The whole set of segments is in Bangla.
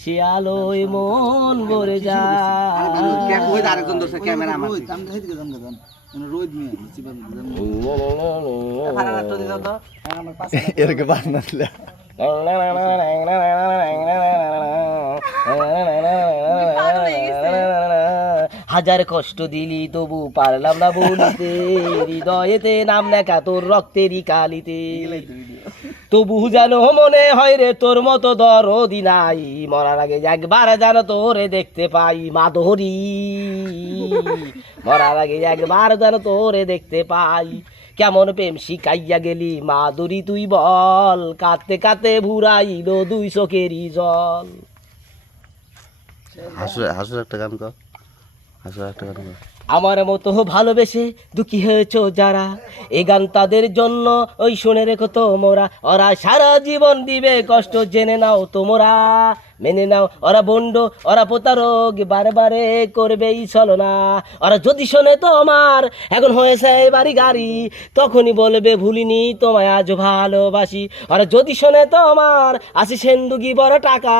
সে আলোয় মন ভরে যায়। আরেকজন দোষের ক্যামেরা আমার এরকম বানালে হাজার কষ্ট দিলি তবু পারলাম না বলিতে, হৃদয়েতে নাম লেখা তোর রক্তেরই কালিতে। তবু যেন মনে হয় রে তোর মতো দরদি নাই, মরার আগে একবার যেন তোরে দেখতে পাই মাধুরী, মরার আগে একবার যেন তোরে দেখতে পাই। কেমন প্রেম শিখাইয়া গেলি মাধুরী তুই বল, কাঁদতে কাঁদতে ভুরাইল দুই চোখেরই জল। হাসুর একটা গান কর, হাসুর একটা গান কর। আমার মতো ভালোবেসে দুঃখী হয়েছ যারা, এ গান তাদের জন্য ওই শুনে রেখো তোমরা। ওরা সারা জীবন দিবে কষ্ট জেনে নাও তোমরা, মেনে নাও ওরা বন্ড ওরা প্রতারক, বারে বারে করবেই ছলনা। ওরা যদি শোনে তোমার এখন হয়েছে বাড়ি গাড়ি, তখনই বলবে ভুলিনি তোমায় আজ ভালোবাসি। ওরা যদি শোনে তোমার আসি সেন্দুগি বড় টাকা,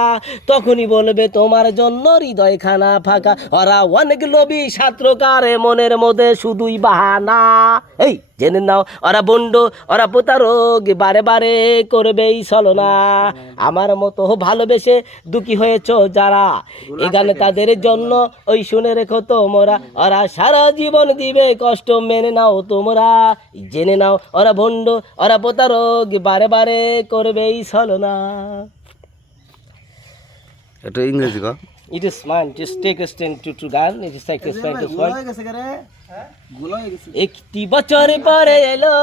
তখনই বলবে তোমার জন্য হৃদয় খানা ফাঁকা। ওরা অনেক লোভী ছাত্রকারে মনের মধ্যে শুধুই বাহানা। এই জেনে নাও ওরা বন্ড ওরা প্রতারক, বারে বারে করবেই ছলনা। আমার মতো ভালোবেসে দুঃখী হয়েছ যারা, এ গানে তাদের জন্য ওই শুনে রেখো তোমরা। ওরা সারা জীবন দিবে কষ্ট মেনে নাও তোমরা, জেনে নাও ওরা ভণ্ড ওরা প্রতারক, বারে বারে করবেই ছলনা। একটু ইংরেজি কর। It is mine. Just take a stand to gun. It is like a stand to one. একটি বছর পরে এলো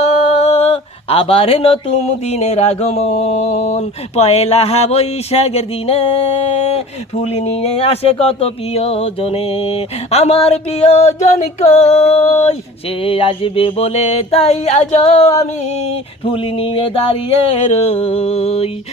আবার নতুন দিনের আগমন, পয়লা বৈশাখের দিনে ফুল নিয়ে আসে কত প্রিয়জনে। আমার প্রিয়জন কই সে আসবে বলে তাই আজও আমি ফুল নিয়ে দাঁড়িয়ে রই।